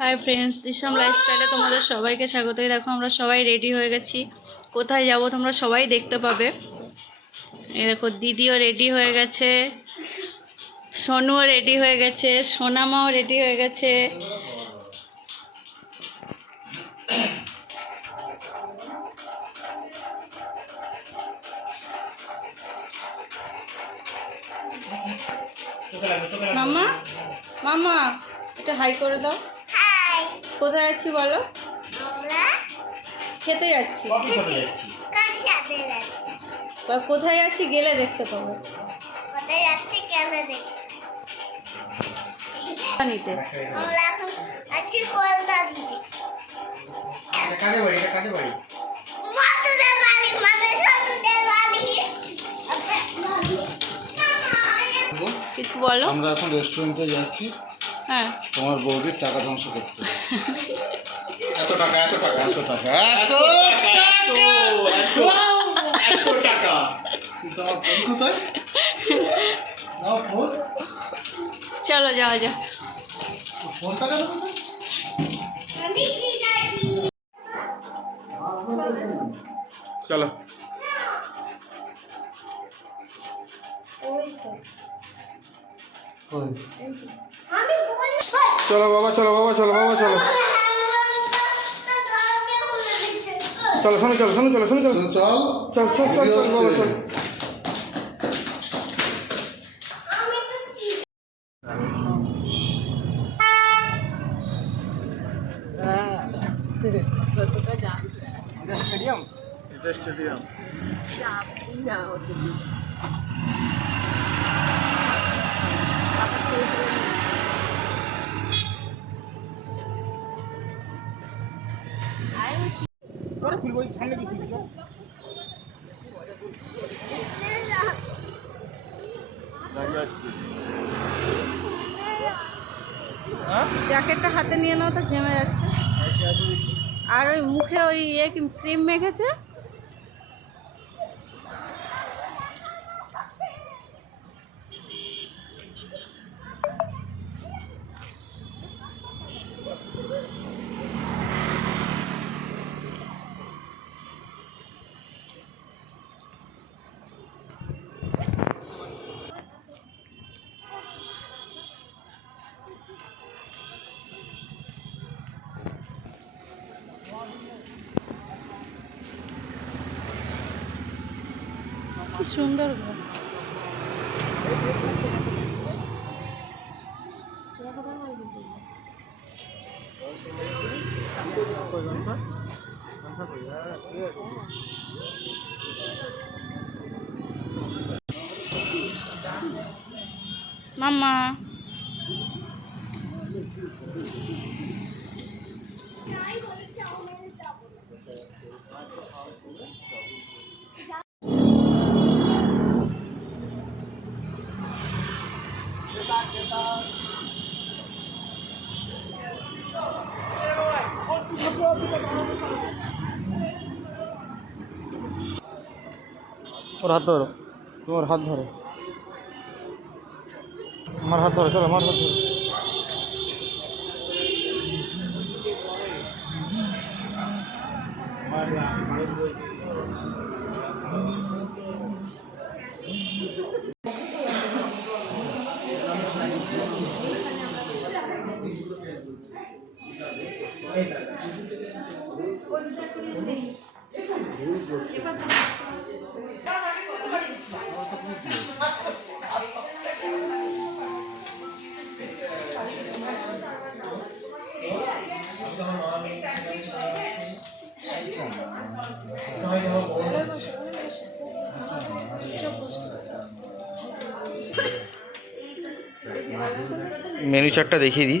Hi friends দিশাম লাইফস্টাইলে তোমাদের সবাইকে স্বাগত দেখো, আমরা সবাই রেডি হয়ে গেছি। কোথায় যাব তোমরা সবাই দেখতে পাবে। এই দেখো, দিদিও রেডি হয়ে গেছে। সোনুও রেডি হয়ে গেছে। সোনামাও রেডি হয়ে গেছে। মামা মামা এটা হাই করে দাও। কোথায় যাচ্ছি বলো? খেতে যাচ্ছি। কফি শপে যাচ্ছি। কার সাথে যাচ্ছি। বা কোথায় যাচ্ছি গেলে দেখতে পাবো। কোথায় যাচ্ছি কেন দেখ আমরা এখন আছি কলকাতা দিদি বাড়ি? এটা কাজে বাড়ি? মাতুদের বাড়ি মাদের বাড়ি। কিছু বলো। আমরা এখন রেস্টুরেন্টে যাচ্ছি। হ্যাঁ। তোমার বৌদির টাকা ধ্বংস করতে। এত টাকা এত টাকা এত টাকা। এত এত টাকা কিন্তু আমার ফোন কোথায়? ফোন? চলো যাওয়া যাক। ফোনটা কেন চলো। আমি চলো বাবা চলো বাবা চলো বাবা চলো। চলো শোনো চলো শোনো চলো শোনো চলো। চল চল। চল চল বাবা চল। জ্যাকেটটা হাতে নিয়ে নাও তো ঘেমে যাচ্ছে। আর ওই মুখে ওই ইয়ে ক্রিম মেখেছে? কি সুন্দর ঘর মামা ওর হাত ধরো। তোমার হাত ধরো। আমার হাত ধরো চলো আমার হাত ধরো। মেনু চার্টটা দেখিয়ে দিই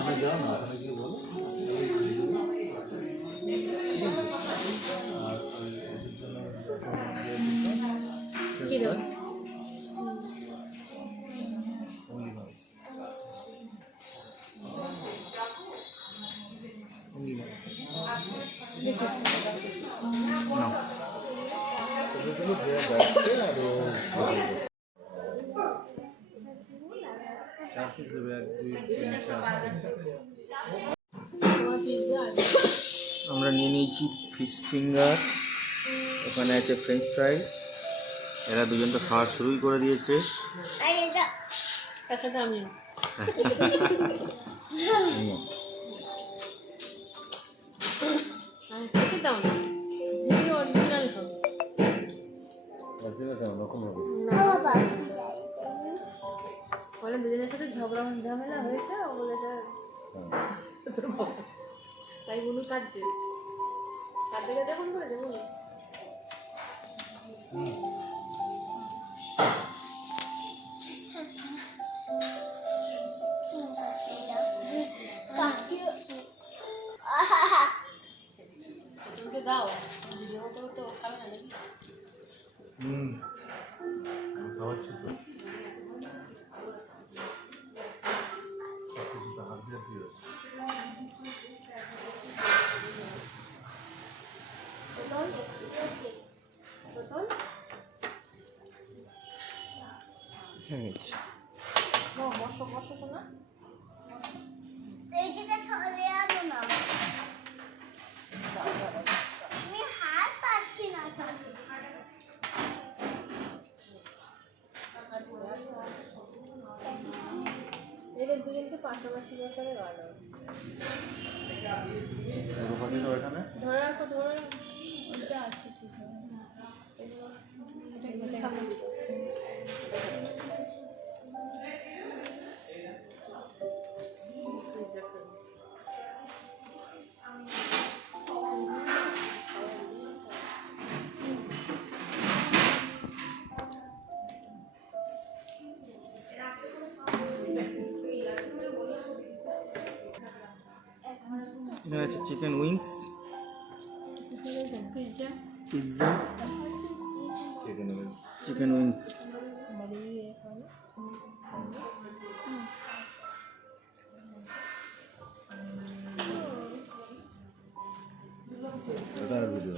কোক। যাও না ওখানে গিয়ে বলো আর ওদের জন্য যখন ইয়ে দিত, test হয়, নিয়েছি ফিশ ফিঙ্গার ওখানে আছে ফ্রেঞ্চ ফ্রাইস এরা দুজন তো খাওয়া শুরুই করে দিয়েছে। বলে দুজনের সাথে ঝগড়া ঝামেলা হয়েছে ও বলে এটা তাই বলু কাটছে। দাও ভিডিও তো খাবে না নাকি হুম। চলতে এদের দুজনকে পাশাপাশি বসালে ভালো এখানে। ধরে রাখো ধরে রাখো আছে ঠিক আছে। এখানে আছে chicken wings pizza chicken wings video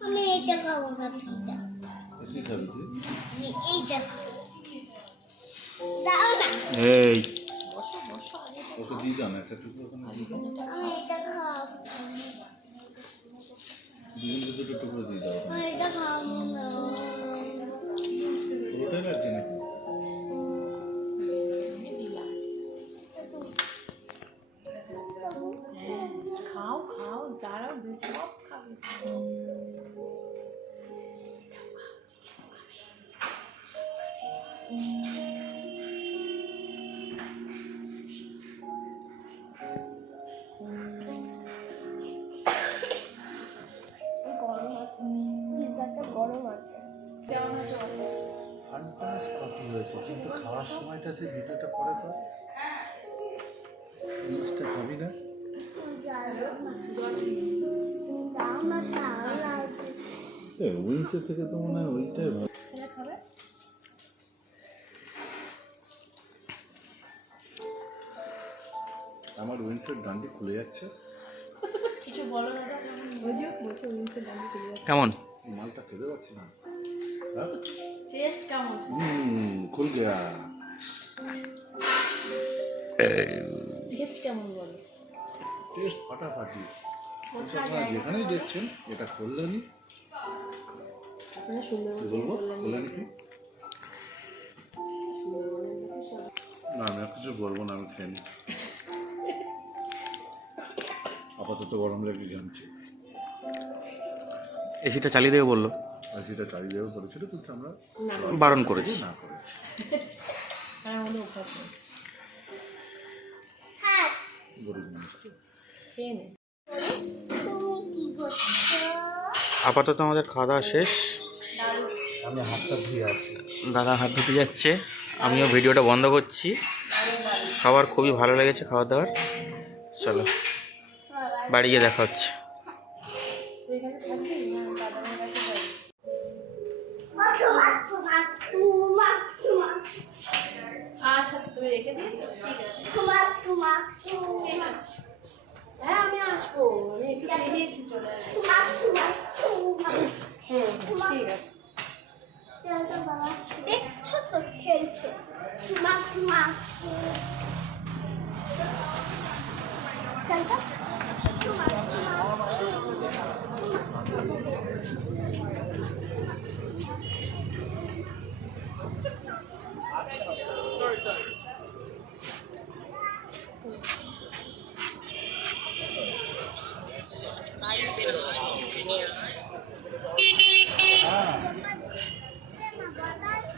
আমি এইটা খাব না পিজা। কি খাবি তুই? আমি এইটা দাও না। এই। ওকে দিয়ে দাও না একটা টুকরো আমি এটা খাব। দুজনকে দুটো টুকরো দিয়ে দাও। আমি এটা খাব না। পুরোটাই লাগছে নাকি? কিন্তু খাওয়ার সময়টাতে ভিডিওটা পরে কর জিনিসটা খাবি না উইংসের থেকে তো মনে হয় ওইটাই আমার ডান্ডি খুলে যাচ্ছে। কিছু বলো দাদা কেমন মালটা খেতে পারছি না। হ্যাঁ? টেস্ট কেমন হুম খুল গেয়া। টেস্ট কেমন বলো? টেস্ট ফাটাফাটি। আপনারা যেখানেই দেখছেন এটা সুন্দর বলব? কি? না আমি আর কিছু বলব না আমি খেয়ে নিই। আপাতত গরম লেগে ঘামছি এসিটা চালিয়ে দেবে বলল। এসিটা চালিয়ে দেবে বলেছিল কিন্তু আমরা বারণ করেছি। না করেছি। হ্যাঁ। গরিব মানুষ আপাতত আমাদের খাওয়া দাওয়া শেষ। আমি হাতটা ধুয়ে আসি। দাদা হাত ধুতে যাচ্ছে। আমিও ভিডিওটা বন্ধ করছি। সবার খুবই ভালো লেগেছে খাওয়া দাওয়ার। চলো। বাড়ি গিয়ে দেখা হচ্ছে। আচ্ছা আচ্ছা তুমি রেখে দিয়েছ? ঠিক আছে। হ্যাঁ আমি আসব। আমি একটু বেরিয়েছি চলে আসব মাছু মাছু মাছু হুম ঠিক আছে চলো বাবা দেখছ তো খেলছে মাছু মাছু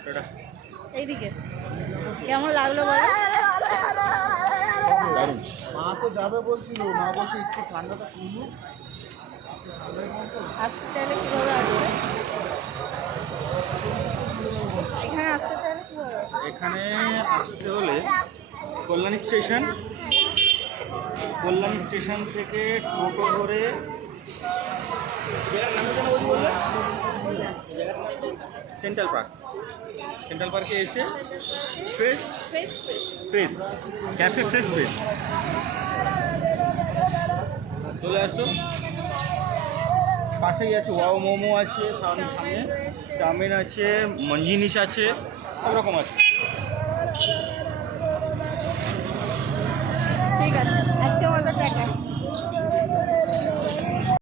চলো এইদিকে কেমন লাগল বলো দারুণ মা তো যাবে বলছিল মা বলছে একটু ঠান্ডাটা কমুক। আসতে চাইলে কীভাবে আসবে? এখানে আসতে চাইলে কীভাবে এখানে আসতে হলে কল্যাণী স্টেশন কল্যাণী স্টেশন থেকে টোটো ধরে সেন্ট্রাল পার্ক। সেন্ট্রাল পার্কে এসে fresh fresh cafe fresh fresh চলে আসো। পাশেই আছে ওয়াও মোমো আছে সামনে সামনে। চাউমিন আছে মঞ্জিনিস আছে সব রকম আছে।